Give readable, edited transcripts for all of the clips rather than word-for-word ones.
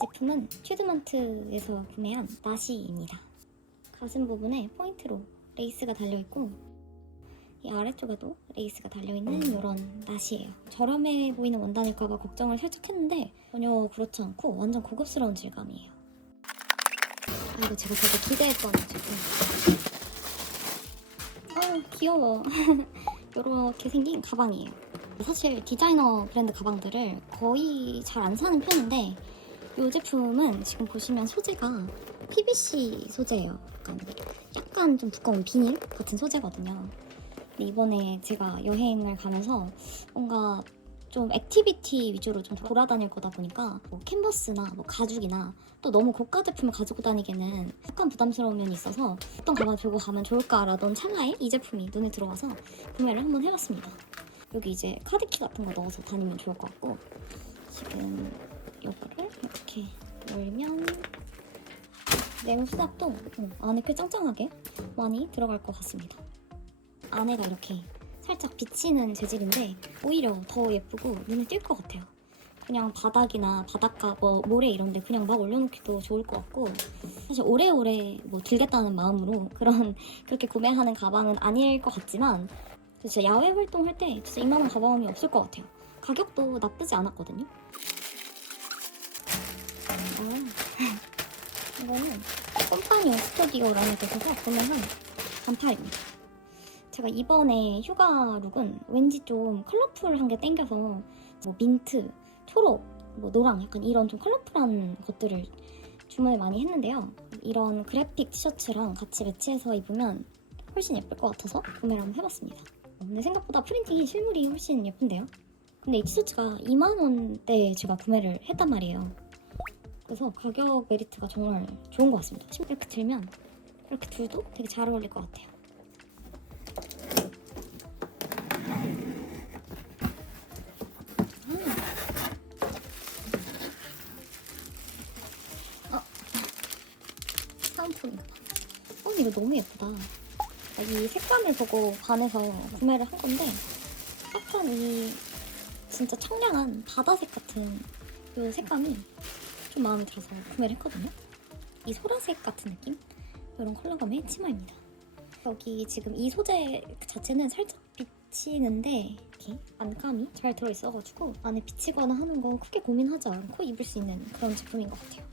제품은 튜드먼트에서 구매한 나시입니다. 가슴 부분에 포인트로 레이스가 달려있고 이 아래쪽에도 레이스가 달려있는 이런 나시예요. 저렴해 보이는 원단일까봐 걱정을 살짝 했는데 전혀 그렇지 않고 완전 고급스러운 질감이에요. 이거 제가 되게 기대했던 제품. 귀여워. 이렇게 생긴 가방이에요. 사실 디자이너 브랜드 가방들을 거의 잘 안 사는 편인데 이 제품은 지금 보시면 소재가 PVC 소재예요. 약간 좀 두꺼운 비닐 같은 소재거든요. 근데 이번에 제가 여행을 가면서 뭔가 좀 액티비티 위주로 좀 돌아다닐 거다 보니까 뭐 캔버스나 뭐 가죽이나 또 너무 고가 제품을 가지고 다니기는 약간 부담스러운 면이 있어서 어떤 가방을 들고 가면 좋을까라던 찰나에 이 제품이 눈에 들어와서 구매를 한번 해봤습니다. 여기 이제 카드키 같은 거 넣어서 다니면 좋을 것 같고 지금 이거를 이렇게 열면 내용 수납도 안에 꽤 짱짱하게 많이 들어갈 것 같습니다. 안에가 이렇게 살짝 비치는 재질인데 오히려 더 예쁘고 눈에 띌 것 같아요. 그냥 바닥이나 바닷가, 뭐 모래 이런 데 그냥 막 올려놓기도 좋을 것 같고 사실 오래오래 뭐 들겠다는 마음으로 그렇게 구매하는 가방은 아닐 것 같지만 진짜 야외 활동할 때 진짜 이만한 가방이 없을 것 같아요. 가격도 나쁘지 않았거든요. 이거는 컴파니 스튜디오라는 데서 구매한 반팔입니다. 제가 이번에 휴가 룩은 왠지 좀 컬러풀한 게 땡겨서 뭐 민트, 초록, 뭐 노랑 약간 이런 좀 컬러풀한 것들을 주문을 많이 했는데요. 이런 그래픽 티셔츠랑 같이 매치해서 입으면 훨씬 예쁠 것 같아서 구매를 한번 해봤습니다. 근데 생각보다 프린팅이 실물이 훨씬 예쁜데요. 근데 이 티셔츠가 2만원대에 제가 구매를 했단 말이에요. 그래서 가격 메리트가 정말 좋은 것 같습니다. 이렇게 들면 이렇게 둘도 되게 잘 어울릴 것 같아요. 사은품인가 봐. 이거 너무 예쁘다. 이 색감을 보고 반해서 구매를 한 건데 약간 이 진짜 청량한 바다색 같은 이 색감이 좀 마음에 들어서 구매를 했거든요. 이 소라색 같은 느낌? 이런 컬러감의 치마입니다. 여기 지금 이 소재 자체는 살짝 비치는데 이렇게 안감이 잘 들어있어가지고 안에 비치거나 하는 거 크게 고민하지 않고 입을 수 있는 그런 제품인 것 같아요.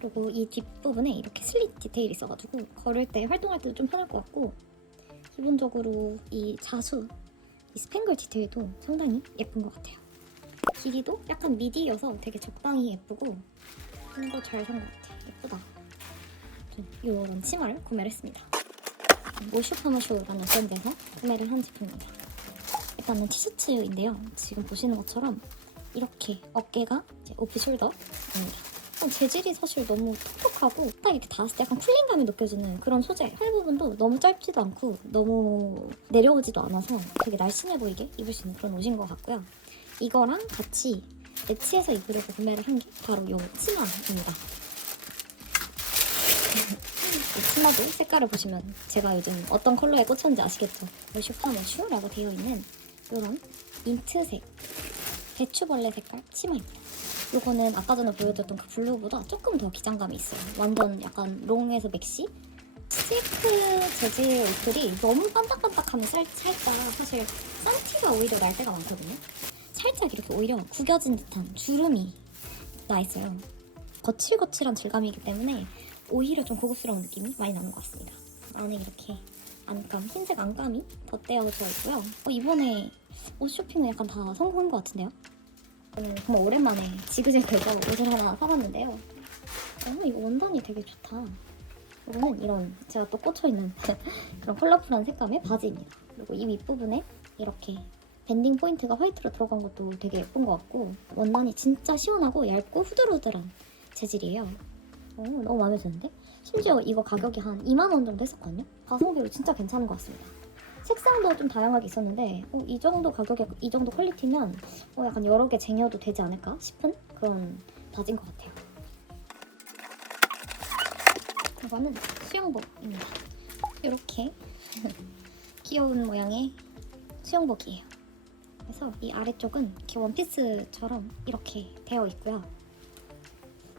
그리고 이 뒷부분에 이렇게 슬릿 디테일이 있어가지고 걸을 때 활동할 때도 좀 편할 것 같고 기본적으로 이 자수, 이 스팽글 디테일도 상당히 예쁜 것 같아요. 길이도 약간 미디여서 되게 적당히 예쁘고 이거 잘 산 것 같아요. 예쁘다. 이런 치마를 구매를 했습니다. 모슈파마쇼라는 브랜드에서 구매를 한 제품입니다. 일단은 티셔츠인데요. 지금 보시는 것처럼 이렇게 어깨가 이제 오프 숄더입니다. 재질이 사실 너무 톡톡하고 딱 이렇게 닿았을 때 약간 쿨링감이 느껴지는 그런 소재. 팔 부분도 너무 짧지도 않고 너무 내려오지도 않아서 되게 날씬해 보이게 입을 수 있는 그런 옷인 것 같고요. 이거랑 같이 매치해서 입으려고 구매를 한 게 바로 이 치마입니다. 이 치마도 색깔을 보시면 제가 요즘 어떤 컬러에 꽂혔는지 아시겠죠? 모슈파모슈라고 되어 있는 이런 민트색 배추벌레 색깔 치마입니다. 이거는 아까 전에 보여드렸던 그 블루보다 조금 더 기장감이 있어요. 완전 약간 롱에서 맥시? 실크 재질 옷들이 너무 반딱반딱하면 살짝 사실 싼티가 오히려 날 때가 많거든요. 살짝 이렇게 오히려 구겨진 듯한 주름이 나 있어요. 거칠거칠한 질감이기 때문에 오히려 좀 고급스러운 느낌이 많이 나는 것 같습니다. 안에 이렇게 안감, 흰색 안감이 덧대어져 있고요. 이번에 옷 쇼핑은 약간 다 성공한 것 같은데요? 저는 정말 오랜만에 지그재그에서 옷을 하나 사봤는데요. 이거 원단이 되게 좋다. 이거는 이런 제가 또 꽂혀있는 그런 컬러풀한 색감의 바지입니다. 그리고 이 윗부분에 이렇게 밴딩 포인트가 화이트로 들어간 것도 되게 예쁜 것 같고 원단이 진짜 시원하고 얇고 후들후들한 재질이에요. 너무 마음에 드는데? 심지어 이거 가격이 한 2만원 정도 했었거든요? 가성비로 진짜 괜찮은 것 같습니다. 색상도 좀 다양하게 있었는데 이 정도 가격에 이 정도 퀄리티면 약간 여러 개 쟁여도 되지 않을까 싶은 그런 바지인 것 같아요. 이거는 수영복입니다. 이렇게 귀여운 모양의 수영복이에요. 그래서 이 아래쪽은 이렇게 원피스처럼 이렇게 되어 있고요.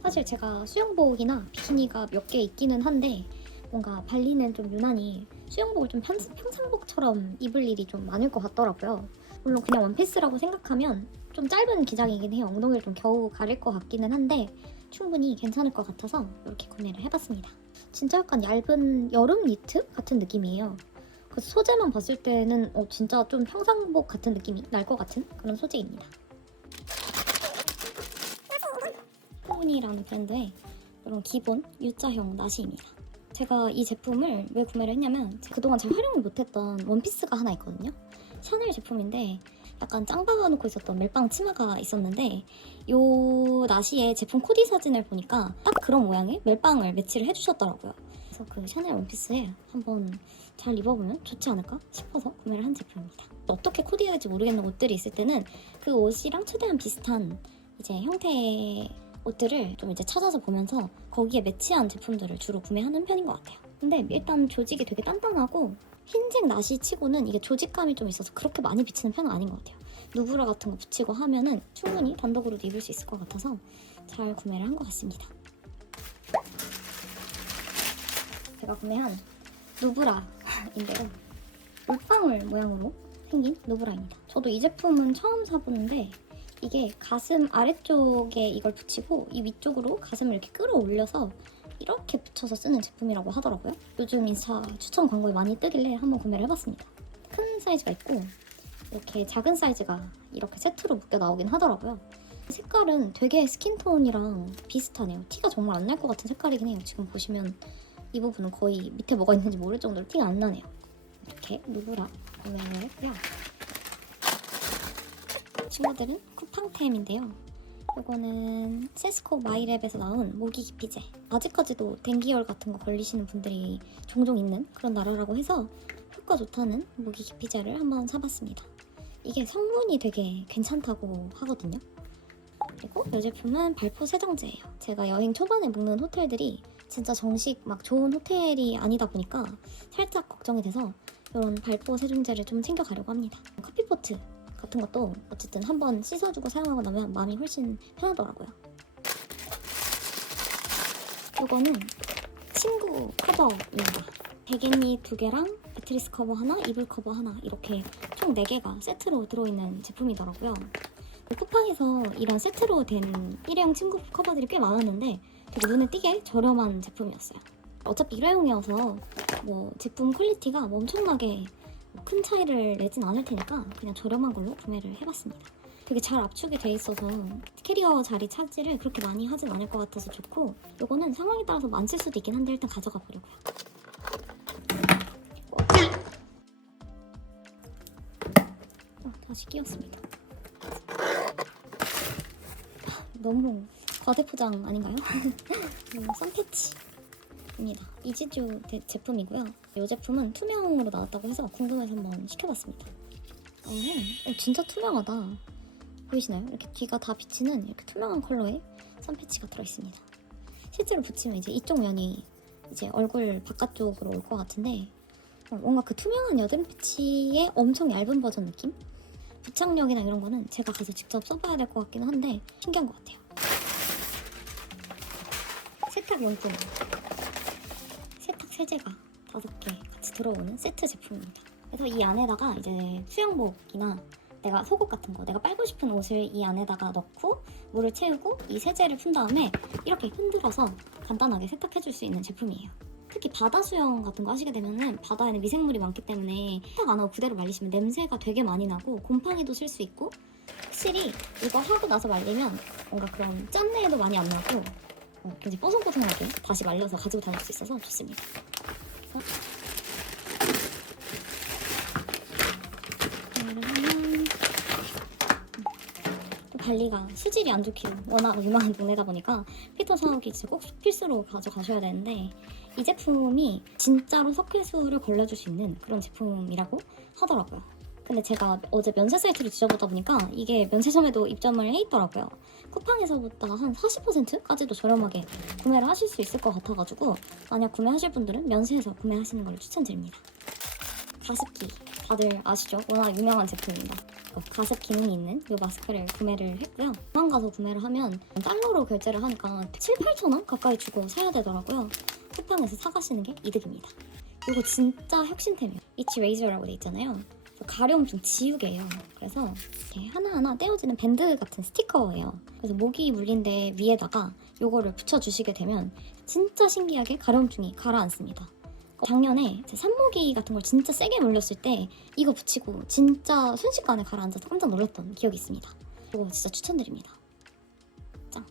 사실 제가 수영복이나 비키니가 몇 개 있기는 한데 뭔가 발리는 좀 유난히 수영복을 좀 평상복처럼 입을 일이 좀 많을 것 같더라고요. 물론 그냥 원피스라고 생각하면 좀 짧은 기장이긴 해요. 엉덩이를 좀 겨우 가릴 것 같기는 한데 충분히 괜찮을 것 같아서 이렇게 구매를 해봤습니다. 진짜 약간 얇은 여름 니트 같은 느낌이에요. 그래서 소재만 봤을 때는 진짜 좀 평상복 같은 느낌이 날 것 같은 그런 소재입니다. 포문이라는 브랜드의 이런 기본 U자형 나시입니다. 제가 이 제품을 왜 구매를 했냐면 그동안 잘 활용을 못했던 원피스가 하나 있거든요. 샤넬 제품인데 약간 짱 박아놓고 있었던 멜빵 치마가 있었는데 요 나시의 제품 코디 사진을 보니까 딱 그런 모양의 멜빵을 매치를 해주셨더라고요. 그래서 그 샤넬 원피스에 한번 잘 입어보면 좋지 않을까 싶어서 구매를 한 제품입니다. 어떻게 코디해야 될지 모르겠는 옷들이 있을 때는 그 옷이랑 최대한 비슷한 이제 형태의 옷들을 좀 이제 찾아서 보면서 거기에 매치한 제품들을 주로 구매하는 편인 것 같아요. 근데 일단 조직이 되게 단단하고 흰색 나시 치고는 이게 조직감이 좀 있어서 그렇게 많이 비치는 편은 아닌 것 같아요. 누브라 같은 거 붙이고 하면은 충분히 단독으로도 입을 수 있을 것 같아서 잘 구매를 한 것 같습니다. 제가 구매한 누브라인데요. 물방울 모양으로 생긴 누브라입니다. 저도 이 제품은 처음 사보는데 이게 가슴 아래쪽에 이걸 붙이고 이 위쪽으로 가슴을 이렇게 끌어올려서 이렇게 붙여서 쓰는 제품이라고 하더라고요. 요즘 인스타 추천 광고에 많이 뜨길래 한번 구매를 해봤습니다. 큰 사이즈가 있고 이렇게 작은 사이즈가 이렇게 세트로 묶여 나오긴 하더라고요. 색깔은 되게 스킨톤이랑 비슷하네요. 티가 정말 안 날 것 같은 색깔이긴 해요. 지금 보시면 이 부분은 거의 밑에 뭐가 있는지 모를 정도로 티가 안 나네요. 이렇게 누브라 구매를 했고요. 친구들은 쿠팡템인데요. 이거는 세스코 마이랩에서 나온 모기 기피제. 아직까지도 댕기열 같은 거 걸리시는 분들이 종종 있는 그런 나라라고 해서 효과 좋다는 모기 기피제를 한번 사봤습니다. 이게 성분이 되게 괜찮다고 하거든요. 그리고 이 제품은 발포 세정제예요. 제가 여행 초반에 묵는 호텔들이 진짜 정식 막 좋은 호텔이 아니다 보니까 살짝 걱정이 돼서 이런 발포 세정제를 좀 챙겨가려고 합니다. 커피포트 같은 것도 어쨌든 한번 씻어주고 사용하고 나면 마음이 훨씬 편하더라고요. 이거는 침구 커버입니다. 베갯잎 2개랑 매트리스 커버 하나, 이불 커버 하나 이렇게 총 4개가 세트로 들어있는 제품이더라고요. 쿠팡에서 이런 세트로 된 일회용 침구 커버들이 꽤 많았는데 되게 눈에 띄게 저렴한 제품이었어요. 어차피 일회용이어서 뭐 제품 퀄리티가 뭐 엄청나게 큰 차이를 내진 않을 테니까 그냥 저렴한 걸로 구매를 해봤습니다. 되게 잘 압축이 돼 있어서 캐리어 자리 차지를 그렇게 많이 하진 않을 것 같아서 좋고 이거는 상황에 따라서 안 쓸 수도 있긴 한데 일단 가져가 보려고요. 다시 끼웠습니다. 너무 과대포장 아닌가요? 선패치입니다. 이지주 제품이고요. 이 제품은 투명으로 나왔다고 해서 궁금해서 한번 시켜봤습니다. 진짜 투명하다. 보이시나요? 이렇게 뒤가 다 비치는 이렇게 투명한 컬러의 선패치가 들어있습니다. 실제로 붙이면 이제 이쪽 면이 이제 얼굴 바깥쪽으로 올 것 같은데 뭔가 그 투명한 여드름 패치의 엄청 얇은 버전 느낌? 부착력이나 이런 거는 제가 가서 직접 써봐야 될 것 같기는 한데 신기한 것 같아요. 세탁용품, 세탁 세제가 5개 같이 들어오는 세트 제품입니다. 그래서 이 안에다가 이제 수영복이나 내가 속옷 같은 거, 내가 빨고 싶은 옷을 이 안에다가 넣고 물을 채우고 이 세제를 푼 다음에 이렇게 흔들어서 간단하게 세탁해줄 수 있는 제품이에요. 특히 바다 수영 같은 거 하시게 되면은 바다에는 미생물이 많기 때문에 세탁 안 하고 그대로 말리시면 냄새가 되게 많이 나고 곰팡이도 쓸 수 있고 확실히 이거 하고 나서 말리면 뭔가 그런 짠내도 많이 안 나고 굉장히 뽀송뽀송하게 다시 말려서 가지고 다닐 수 있어서 좋습니다. 그래서 이거를 하면 또 발리가 수질이 안 좋기로 워낙 유명한 동네다 보니까 필터 샤워기 진짜 꼭 필수로 가져가셔야 되는데 이 제품이 진짜로 석회수를 걸러줄 수 있는 그런 제품이라고 하더라고요. 근데 제가 어제 면세 사이트를 뒤져보다 보니까 이게 면세점에도 입점을 해 있더라고요. 쿠팡에서보다 한 40%까지도 저렴하게 구매를 하실 수 있을 것 같아가지고 만약 구매하실 분들은 면세에서 구매하시는 걸 추천드립니다. 가습기 다들 아시죠? 워낙 유명한 제품입니다. 가습 기능이 있는 이 마스크를 구매를 했고요. 공항 가서 구매를 하면 달러로 결제를 하니까 7, 8천 원 가까이 주고 사야 되더라고요. 쿠팡에서 사가시는 게 이득입니다. 이거 진짜 혁신템이에요. 이치 레이저라고 돼 있잖아요. 가려움 좀 지우개예요. 그래서 이렇게 하나하나 떼어지는 밴드 같은 스티커예요. 그래서 모기 물린데 위에다가 이거를 붙여주시게 되면 진짜 신기하게 가려움증이 가라앉습니다. 작년에 제 산모기 같은 걸 진짜 세게 물렸을 때 이거 붙이고 진짜 순식간에 가라앉아서 깜짝 놀랐던 기억이 있습니다. 이거 진짜 추천드립니다. 짱!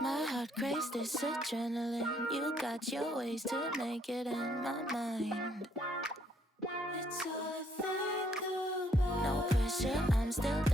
My heart craves this adrenaline. You got your ways to make it in my mind. It's all I think about. No pressure, I'm still